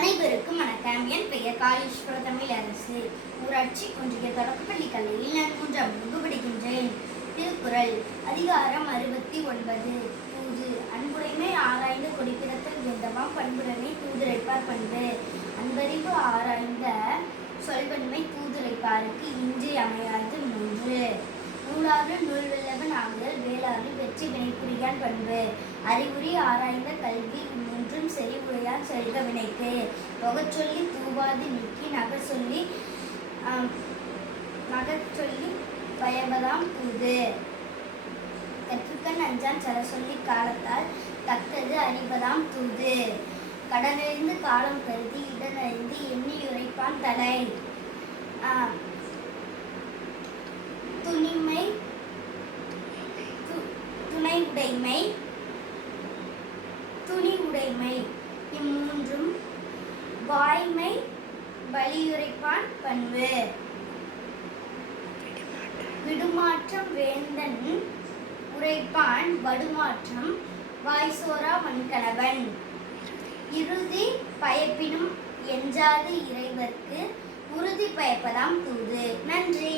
அனைவருக்கும் வணக்கம். என் பெயர் காளீஸ்வர தமிழ் அரசு ஊராட்சி ஒன்றிய தொடக்கப்பள்ளி கல்வியில் நான் மூன்றாம் வகுப்பு படிக்கின்றேன். திருக்குறள் அதிகாரம் அறுபத்தி ஒன்பது. தூது. அன்புடைமை ஆராய்ந்து கொடுப்பிடத்தில் வேந்தமாம் பண்புடைமை தூதுரைப்பார் பண்பு. அன்பறிவு ஆராய்ந்த சொல்வன்மை தூதுரைப்பாருக்கு இன்றி அமையாது மூன்று. நூலாறு நூல் வெல்லவன் ஆகுதல் வேளாறு வெற்றி வினைப்புரியான் பண்பு. அறிகுறி ஆராய்ந்த கல்வி செறிவுடையான் வினைக்கு புகச் சொல்லி தூவாது நீக்கி நகர் சொல்லி ஆம், நகர் சொல்லி பயபதாம் தூது. கற்றுக்கண் அஞ்சான் சர சொல்லி காலத்தால் தக்கது அறிவதாம் தூது. கடனறிந்து காலம் கருதி இடனறிந்து எண்ணி உரைப்பான் தலை. துணிமை துணை உடைமை துணி உடைமை இம்மூன்றும் வாய்மை வலியுரைப்பான் பண்பு. விடுமாற்றம் வேந்தன் உரைப்பான் வடுமாற்றம் வாய்சோரா மண்கணவன் இறுதி பயப்பினும் எஞ்சாது இறைவர்க்கு உறுதி பயப்பதாம் தூது. நன்றி.